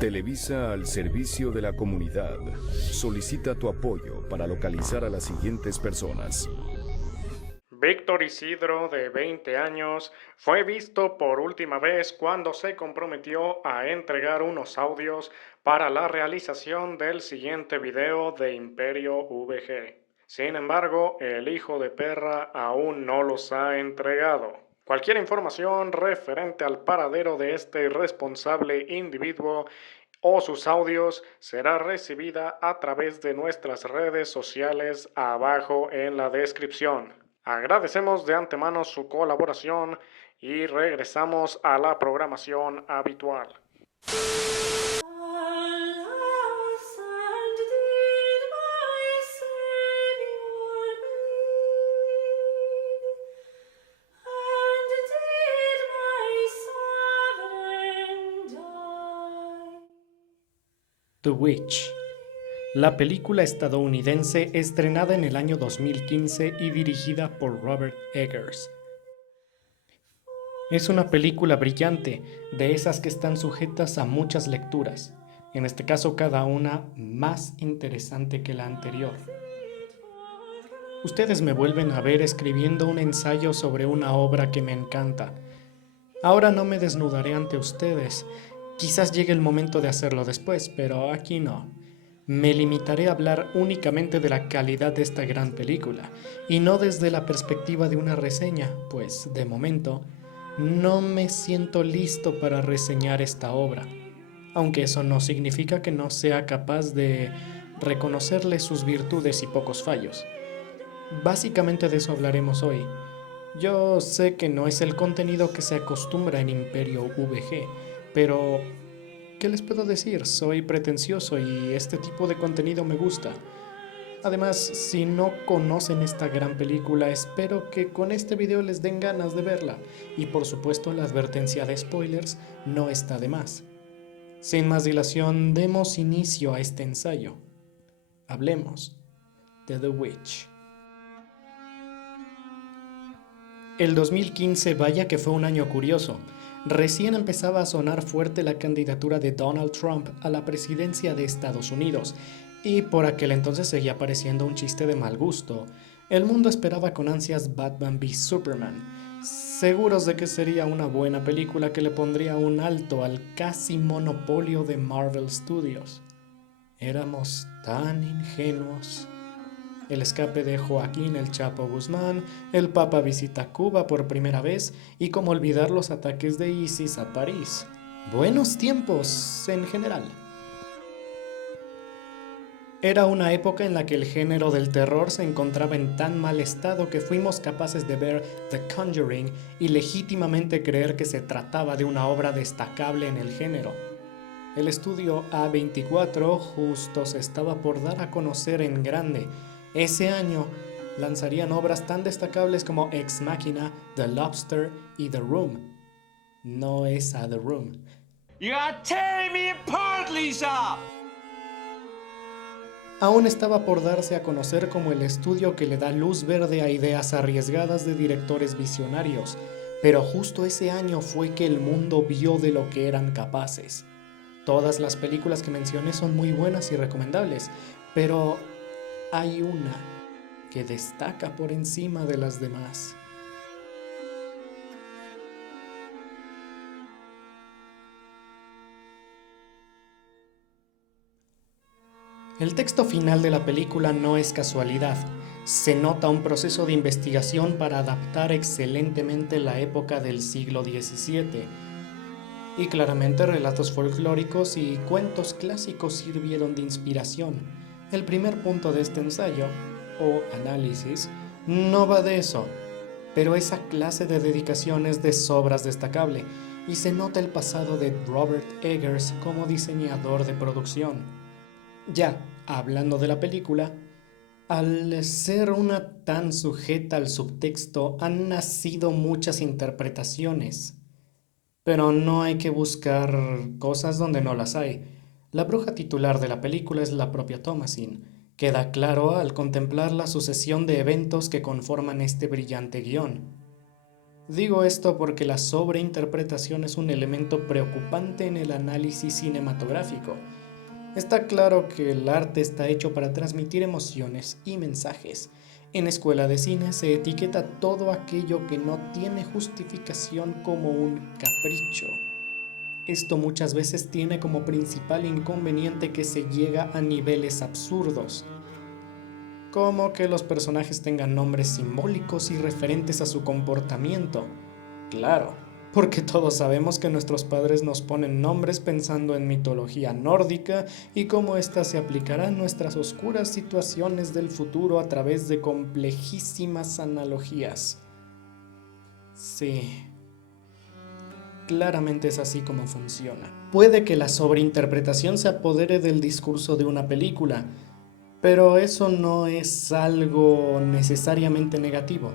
Televisa al servicio de la comunidad. Solicita tu apoyo para localizar a las siguientes personas. Víctor Isidro, de 20 años, fue visto por última vez cuando se comprometió a entregar unos audios para la realización del siguiente video de Imperio VG. Sin embargo, el hijo de perra aún no los ha entregado. Cualquier información referente al paradero de este irresponsable individuo o sus audios será recibida a través de nuestras redes sociales abajo en la descripción. Agradecemos de antemano su colaboración y regresamos a la programación habitual. The Witch, la película estadounidense estrenada en el año 2015 y dirigida por Robert Eggers. Es una película brillante, de esas que están sujetas a muchas lecturas, en este caso cada una más interesante que la anterior. Ustedes me vuelven a ver escribiendo un ensayo sobre una obra que me encanta. Ahora no me desnudaré ante ustedes. Quizás llegue el momento de hacerlo después, pero aquí no. Me limitaré a hablar únicamente de la calidad de esta gran película, y no desde la perspectiva de una reseña, pues, de momento, no me siento listo para reseñar esta obra, aunque eso no significa que no sea capaz de reconocerle sus virtudes y pocos fallos. Básicamente de eso hablaremos hoy. Yo sé que no es el contenido que se acostumbra en Imperio VG, pero ¿qué les puedo decir? Soy pretencioso y este tipo de contenido me gusta. Además, si no conocen esta gran película, espero que con este video les den ganas de verla. Y por supuesto, la advertencia de spoilers no está de más. Sin más dilación, demos inicio a este ensayo. Hablemos de The Witch. El 2015 vaya que fue un año curioso. Recién empezaba a sonar fuerte la candidatura de Donald Trump a la presidencia de Estados Unidos, y por aquel entonces seguía pareciendo un chiste de mal gusto. El mundo esperaba con ansias Batman v Superman, seguros de que sería una buena película que le pondría un alto al casi monopolio de Marvel Studios. Éramos tan ingenuos. El escape de Joaquín El Chapo Guzmán, el Papa visita Cuba por primera vez y cómo olvidar los ataques de ISIS a París. Buenos tiempos en general. Era una época en la que el género del terror se encontraba en tan mal estado que fuimos capaces de ver The Conjuring y legítimamente creer que se trataba de una obra destacable en el género. El estudio A24 justo se estaba por dar a conocer en grande. Ese año lanzarían obras tan destacables como Ex Machina, The Lobster y The Room. No esa The Room. You are tearing me apart, Lisa! Aún estaba por darse a conocer como el estudio que le da luz verde a ideas arriesgadas de directores visionarios, pero justo ese año fue que el mundo vio de lo que eran capaces. Todas las películas que mencioné son muy buenas y recomendables, pero hay una que destaca por encima de las demás. El texto final de la película no es casualidad. Se nota un proceso de investigación para adaptar excelentemente la época del siglo XVII. Y claramente relatos folclóricos y cuentos clásicos sirvieron de inspiración. El primer punto de este ensayo, o análisis, no va de eso, pero esa clase de dedicación es de sobras destacable, y se nota el pasado de Robert Eggers como diseñador de producción. Ya, hablando de la película, al ser una tan sujeta al subtexto, han nacido muchas interpretaciones. Pero no hay que buscar cosas donde no las hay. La bruja titular de la película es la propia Thomasin. Queda claro al contemplar la sucesión de eventos que conforman este brillante guión. Digo esto porque la sobreinterpretación es un elemento preocupante en el análisis cinematográfico. Está claro que el arte está hecho para transmitir emociones y mensajes. En escuela de cine se etiqueta todo aquello que no tiene justificación como un capricho. Esto muchas veces tiene como principal inconveniente que se llega a niveles absurdos, como que los personajes tengan nombres simbólicos y referentes a su comportamiento. Claro, porque todos sabemos que nuestros padres nos ponen nombres pensando en mitología nórdica y cómo ésta se aplicará a nuestras oscuras situaciones del futuro a través de complejísimas analogías. Sí, claramente es así como funciona. Puede que la sobreinterpretación se apodere del discurso de una película, pero eso no es algo necesariamente negativo.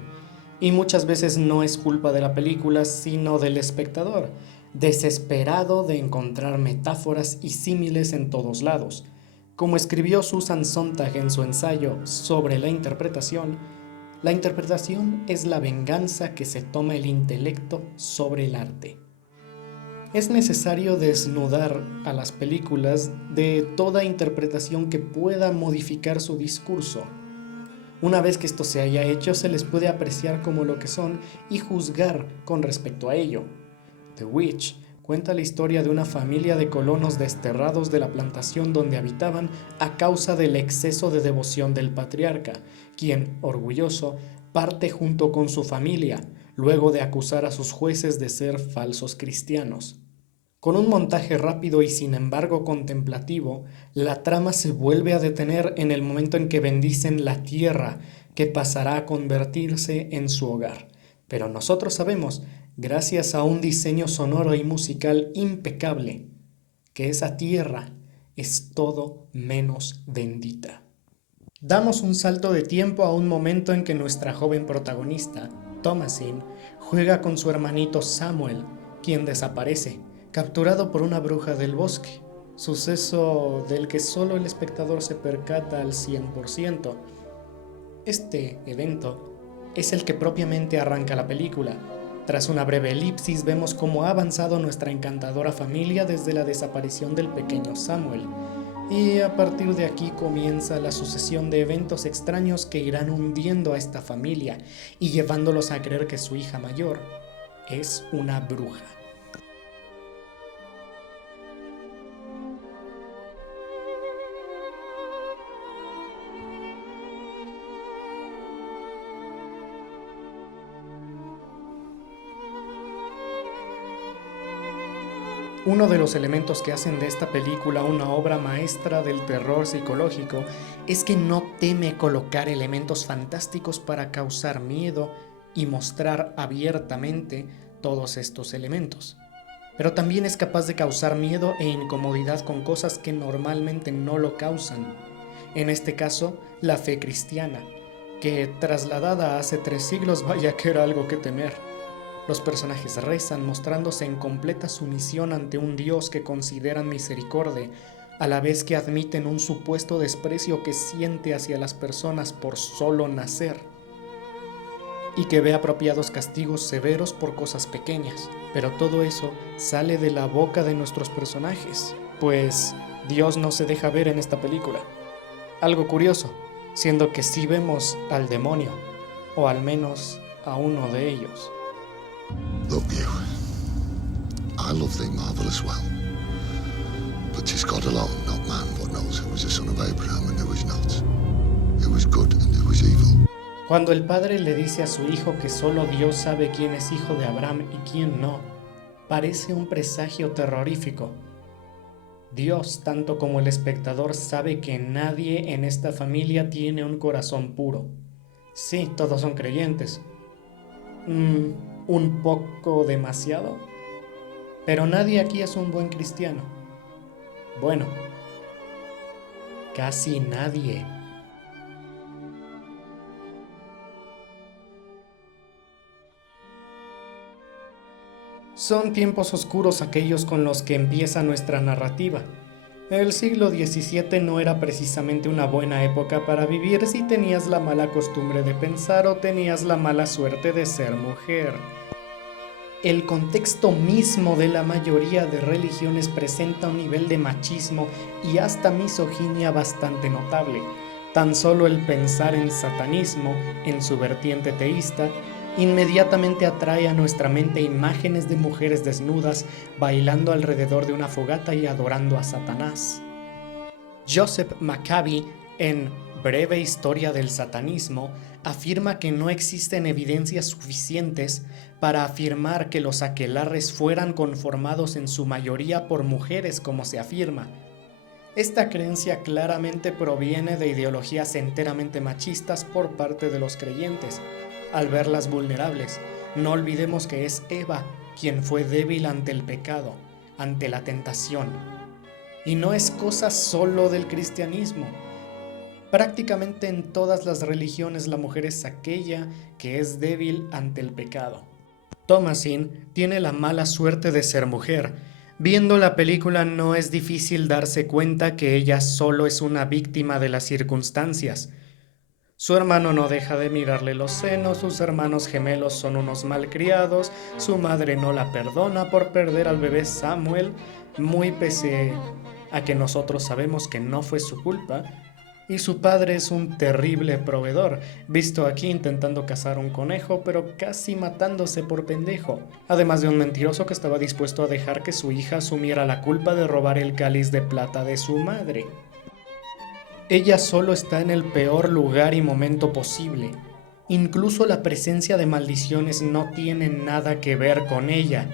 Y muchas veces no es culpa de la película, sino del espectador, desesperado de encontrar metáforas y símiles en todos lados. Como escribió Susan Sontag en su ensayo sobre la interpretación es la venganza que se toma el intelecto sobre el arte. Es necesario desnudar a las películas de toda interpretación que pueda modificar su discurso. Una vez que esto se haya hecho, se les puede apreciar como lo que son y juzgar con respecto a ello. The Witch cuenta la historia de una familia de colonos desterrados de la plantación donde habitaban a causa del exceso de devoción del patriarca, quien, orgulloso, parte junto con su familia, luego de acusar a sus jueces de ser falsos cristianos. Con un montaje rápido y sin embargo contemplativo, la trama se vuelve a detener en el momento en que bendicen la tierra, que pasará a convertirse en su hogar. Pero nosotros sabemos, gracias a un diseño sonoro y musical impecable, que esa tierra es todo menos bendita. Damos un salto de tiempo a un momento en que nuestra joven protagonista, Thomasin, juega con su hermanito Samuel, quien desaparece, capturado por una bruja del bosque, suceso del que solo el espectador se percata al 100%. Este evento es el que propiamente arranca la película. Tras una breve elipsis vemos cómo ha avanzado nuestra encantadora familia desde la desaparición del pequeño Samuel, y a partir de aquí comienza la sucesión de eventos extraños que irán hundiendo a esta familia y llevándolos a creer que su hija mayor es una bruja. Uno de los elementos que hacen de esta película una obra maestra del terror psicológico es que no teme colocar elementos fantásticos para causar miedo y mostrar abiertamente todos estos elementos. Pero también es capaz de causar miedo e incomodidad con cosas que normalmente no lo causan. En este caso, la fe cristiana, que trasladada hace 3 siglos vaya que era algo que temer. Los personajes rezan mostrándose en completa sumisión ante un Dios que consideran misericordia, a la vez que admiten un supuesto desprecio que siente hacia las personas por solo nacer, y que ve apropiados castigos severos por cosas pequeñas. Pero todo eso sale de la boca de nuestros personajes, pues Dios no se deja ver en esta película. Algo curioso, siendo que sí vemos al demonio, o al menos a uno de ellos. Look, you. I love thee marvellous well. But 'tis God alone, not man, what knows who was the son of Abraham and who was not. Who was good and who was evil. Cuando el padre le dice a su hijo que solo Dios sabe quién es hijo de Abraham y quién no, parece un presagio terrorífico. Dios, tanto como el espectador, sabe que nadie en esta familia tiene un corazón puro. Sí, todos son creyentes. Un poco demasiado, pero nadie aquí es un buen cristiano. Bueno, casi nadie. Son tiempos oscuros aquellos con los que empieza nuestra narrativa. El siglo XVII no era precisamente una buena época para vivir si tenías la mala costumbre de pensar o tenías la mala suerte de ser mujer. El contexto mismo de la mayoría de religiones presenta un nivel de machismo y hasta misoginia bastante notable. Tan solo el pensar en satanismo, en su vertiente teísta, inmediatamente atrae a nuestra mente imágenes de mujeres desnudas bailando alrededor de una fogata y adorando a Satanás. Joseph Maccabi, en Breve Historia del Satanismo, afirma que no existen evidencias suficientes para afirmar que los aquelarres fueran conformados en su mayoría por mujeres como se afirma. Esta creencia claramente proviene de ideologías enteramente machistas por parte de los creyentes. Al verlas vulnerables, no olvidemos que es Eva quien fue débil ante el pecado, ante la tentación. Y no es cosa solo del cristianismo. Prácticamente en todas las religiones la mujer es aquella que es débil ante el pecado. Thomasin tiene la mala suerte de ser mujer. Viendo la película no es difícil darse cuenta que ella solo es una víctima de las circunstancias. Su hermano no deja de mirarle los senos, sus hermanos gemelos son unos malcriados, su madre no la perdona por perder al bebé Samuel, muy pese a que nosotros sabemos que no fue su culpa, y su padre es un terrible proveedor, visto aquí intentando cazar un conejo, pero casi matándose por pendejo, además de un mentiroso que estaba dispuesto a dejar que su hija asumiera la culpa de robar el cáliz de plata de su madre. Ella solo está en el peor lugar y momento posible. Incluso la presencia de maldiciones no tiene nada que ver con ella.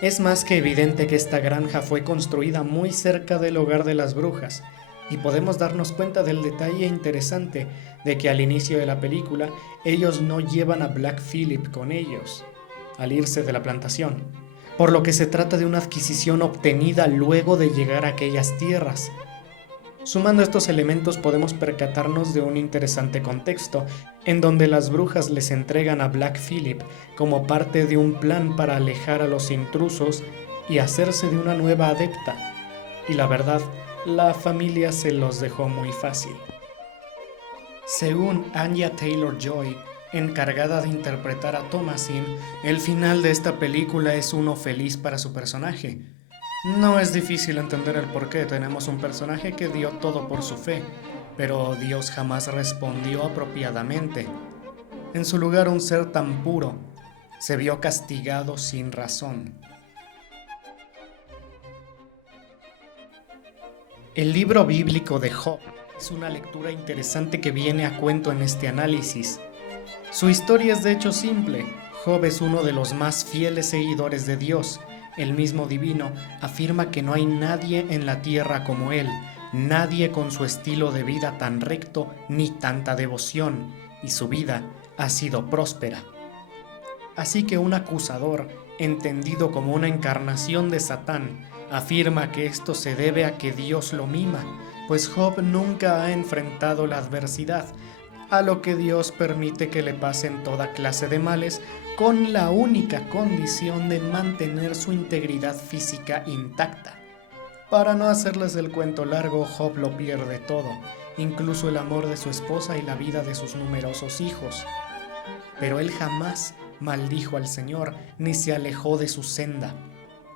Es más que evidente que esta granja fue construida muy cerca del hogar de las brujas, y podemos darnos cuenta del detalle interesante de que al inicio de la película ellos no llevan a Black Phillip con ellos, al irse de la plantación, por lo que se trata de una adquisición obtenida luego de llegar a aquellas tierras. Sumando estos elementos podemos percatarnos de un interesante contexto, en donde las brujas les entregan a Black Phillip como parte de un plan para alejar a los intrusos y hacerse de una nueva adepta. Y la verdad, la familia se los dejó muy fácil. Según Anya Taylor-Joy, encargada de interpretar a Thomasin, el final de esta película es uno feliz para su personaje. No es difícil entender el por qué. Tenemos un personaje que dio todo por su fe, pero Dios jamás respondió apropiadamente. En su lugar, un ser tan puro se vio castigado sin razón. El libro bíblico de Job es una lectura interesante que viene a cuento en este análisis. Su historia es de hecho simple. Job es uno de los más fieles seguidores de Dios. El mismo divino afirma que no hay nadie en la tierra como él, nadie con su estilo de vida tan recto ni tanta devoción, y su vida ha sido próspera. Así que un acusador, entendido como una encarnación de Satán, afirma que esto se debe a que Dios lo mima, pues Job nunca ha enfrentado la adversidad, a lo que Dios permite que le pasen toda clase de males con la única condición de mantener su integridad física intacta. Para no hacerles el cuento largo, Job lo pierde todo, incluso el amor de su esposa y la vida de sus numerosos hijos. Pero él jamás maldijo al Señor ni se alejó de su senda.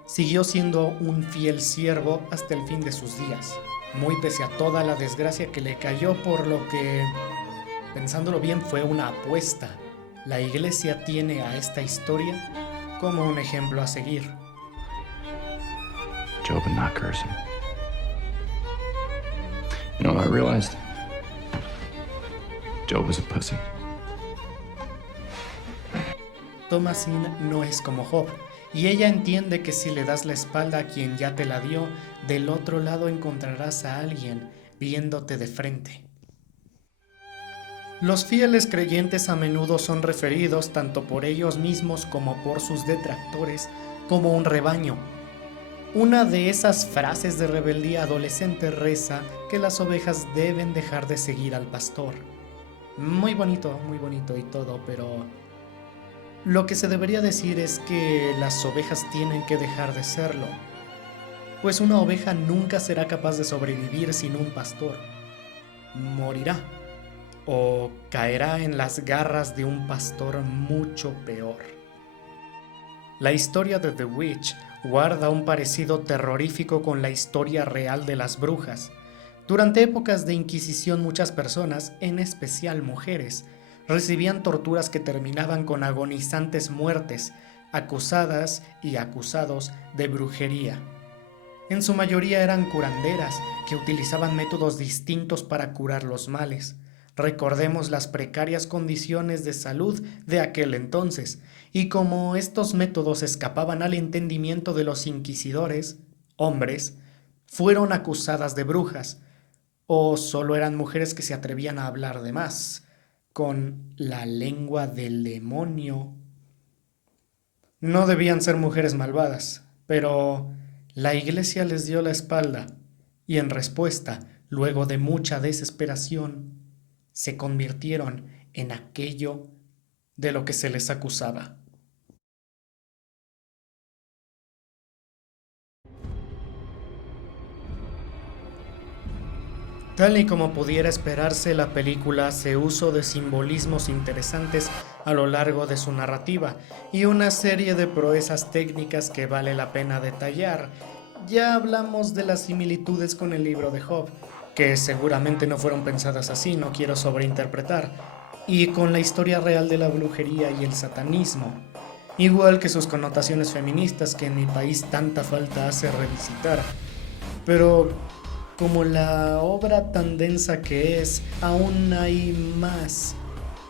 Siguió siendo un fiel siervo hasta el fin de sus días, muy pese a toda la desgracia que le cayó, por lo que, pensándolo bien, fue una apuesta. La iglesia tiene a esta historia como un ejemplo a seguir. Job and not cursing. You know what I realized? Job was a pussy. Thomasin no es como Job, y ella entiende que si le das la espalda a quien ya te la dio, del otro lado encontrarás a alguien viéndote de frente. Los fieles creyentes a menudo son referidos tanto por ellos mismos como por sus detractores como un rebaño. Una de esas frases de rebeldía adolescente reza que las ovejas deben dejar de seguir al pastor. Muy bonito y todo, pero lo que se debería decir es que las ovejas tienen que dejar de serlo, pues una oveja nunca será capaz de sobrevivir sin un pastor. Morirá o caerá en las garras de un pastor mucho peor. La historia de The Witch guarda un parecido terrorífico con la historia real de las brujas. Durante épocas de Inquisición muchas personas, en especial mujeres, recibían torturas que terminaban con agonizantes muertes, acusadas y acusados de brujería. En su mayoría eran curanderas que utilizaban métodos distintos para curar los males. Recordemos las precarias condiciones de salud de aquel entonces, y como estos métodos escapaban al entendimiento de los inquisidores, hombres, fueron acusadas de brujas, o solo eran mujeres que se atrevían a hablar de más, con la lengua del demonio. No debían ser mujeres malvadas, pero la iglesia les dio la espalda, y en respuesta, luego de mucha desesperación, se convirtieron en aquello de lo que se les acusaba. Tal y como pudiera esperarse, la película hace uso de simbolismos interesantes a lo largo de su narrativa y una serie de proezas técnicas que vale la pena detallar. Ya hablamos de las similitudes con el libro de Job, que seguramente no fueron pensadas así, no quiero sobreinterpretar, y con la historia real de la brujería y el satanismo, igual que sus connotaciones feministas que en mi país tanta falta hace revisitar. Pero como la obra tan densa que es, aún hay más,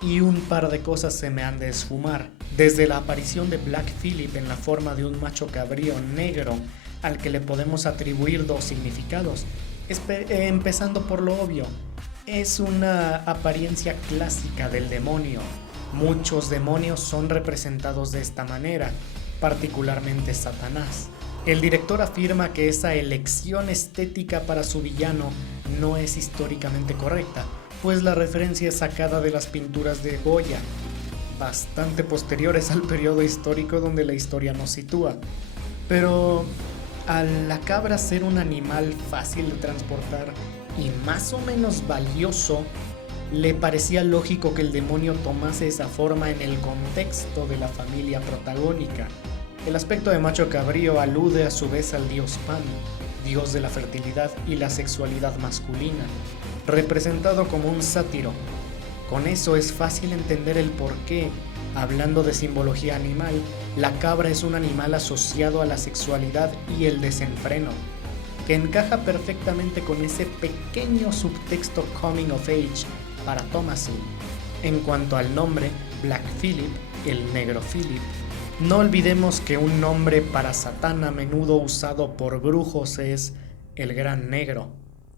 y un par de cosas se me han de esfumar. Desde la aparición de Black Phillip en la forma de un macho cabrío negro, al que le podemos atribuir dos significados, empezando por lo obvio, es una apariencia clásica del demonio. Muchos demonios son representados de esta manera, particularmente Satanás. El director afirma que esa elección estética para su villano no es históricamente correcta, pues la referencia es sacada de las pinturas de Goya, bastante posteriores al periodo histórico donde la historia nos sitúa. Pero al la cabra ser un animal fácil de transportar y más o menos valioso, le parecía lógico que el demonio tomase esa forma en el contexto de la familia protagónica. El aspecto de macho cabrío alude a su vez al dios Pan, dios de la fertilidad y la sexualidad masculina, representado como un sátiro. Con eso es fácil entender el por qué, hablando de simbología animal, la cabra es un animal asociado a la sexualidad y el desenfreno, que encaja perfectamente con ese pequeño subtexto coming of age para Thomasin. En cuanto al nombre, Black Phillip, el negro Philip, no olvidemos que un nombre para Satán a menudo usado por brujos es el Gran Negro.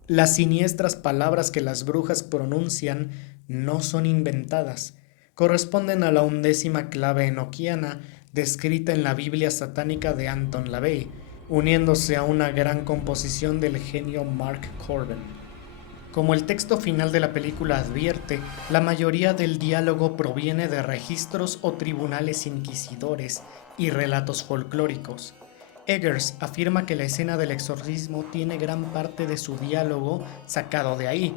Las siniestras palabras que las brujas pronuncian no son inventadas, corresponden a la 11ª clave enoquiana descrita en la Biblia satánica de Anton LaVey, uniéndose a una gran composición del genio Mark Corbin. Como el texto final de la película advierte, la mayoría del diálogo proviene de registros o tribunales inquisidores y relatos folclóricos. Eggers afirma que la escena del exorcismo tiene gran parte de su diálogo sacado de ahí.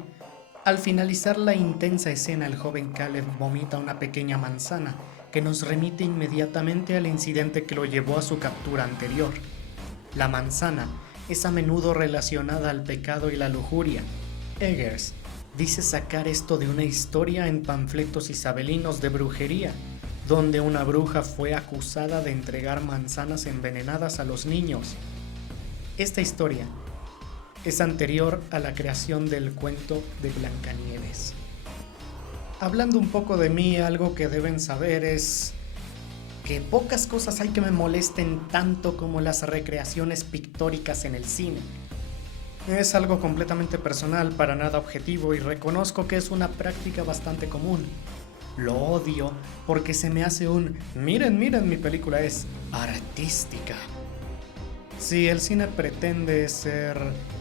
Al finalizar la intensa escena, el joven Caleb vomita una pequeña manzana, que nos remite inmediatamente al incidente que lo llevó a su captura anterior. La manzana es a menudo relacionada al pecado y la lujuria. Eggers dice sacar esto de una historia en panfletos isabelinos de brujería, donde una bruja fue acusada de entregar manzanas envenenadas a los niños. Esta historia es anterior a la creación del cuento de Blancanieves. Hablando un poco de mí, algo que deben saber es que pocas cosas hay que me molesten tanto como las recreaciones pictóricas en el cine. Es algo completamente personal, para nada objetivo, y reconozco que es una práctica bastante común. Lo odio porque se me hace un miren, mi película es artística. Si el cine pretende ser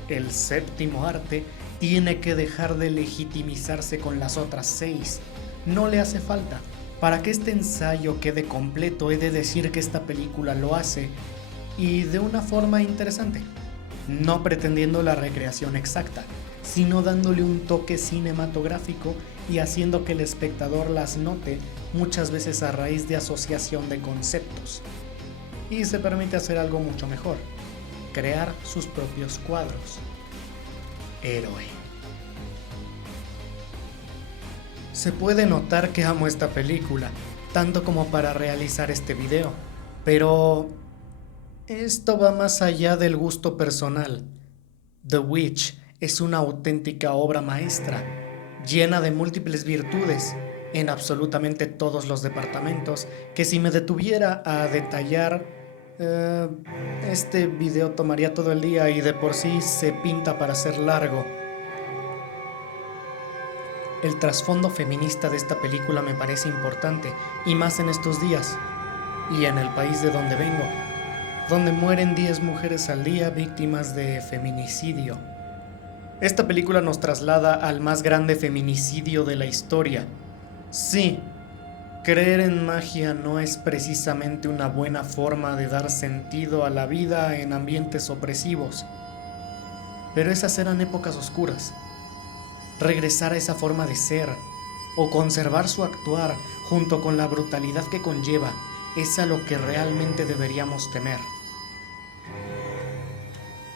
el séptimo arte, tiene que dejar de legitimizarse con las otras 6. No le hace falta. Para que este ensayo quede completo, he de decir que esta película lo hace, y de una forma interesante. No pretendiendo la recreación exacta, sino dándole un toque cinematográfico y haciendo que el espectador las note, muchas veces a raíz de asociación de conceptos. y se permite hacer algo mucho mejor: crear sus propios cuadros. Héroe. Se puede notar que amo esta película, tanto como para realizar este video, pero esto va más allá del gusto personal. The Witch es una auténtica obra maestra, llena de múltiples virtudes en absolutamente todos los departamentos, que si me detuviera a detallar, este video tomaría todo el día y de por sí se pinta para ser largo. El trasfondo feminista de esta película me parece importante, y más en estos días, y en el país de donde vengo, donde mueren 10 mujeres al día víctimas de feminicidio. Esta película nos traslada al más grande feminicidio de la historia. Sí, creer en magia no es precisamente una buena forma de dar sentido a la vida en ambientes opresivos, pero esas eran épocas oscuras. Regresar a esa forma de ser, o conservar su actuar junto con la brutalidad que conlleva, es a lo que realmente deberíamos temer.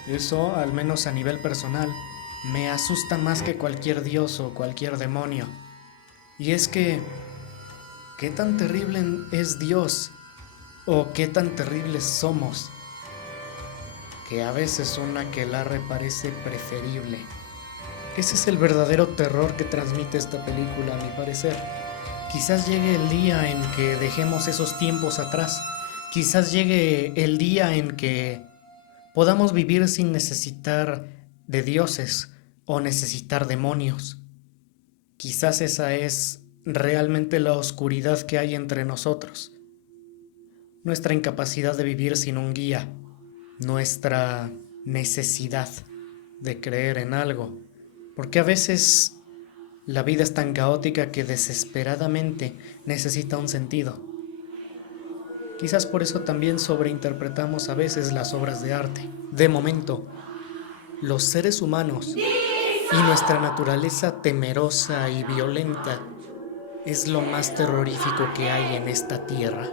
Eso, al menos a nivel personal, me asusta más que cualquier dios o cualquier demonio. Y es que, ¿qué tan terrible es Dios? ¿O qué tan terribles somos? Que a veces una aquelarre parece preferible. Ese es el verdadero terror que transmite esta película, a mi parecer. Quizás llegue el día en que dejemos esos tiempos atrás. Quizás llegue el día en que podamos vivir sin necesitar de dioses o necesitar demonios. Quizás esa es realmente la oscuridad que hay entre nosotros. Nuestra incapacidad de vivir sin un guía. Nuestra necesidad de creer en algo. Porque a veces la vida es tan caótica que desesperadamente necesita un sentido. Quizás por eso también sobreinterpretamos a veces las obras de arte. De momento, los seres humanos y nuestra naturaleza temerosa y violenta es lo más terrorífico que hay en esta tierra.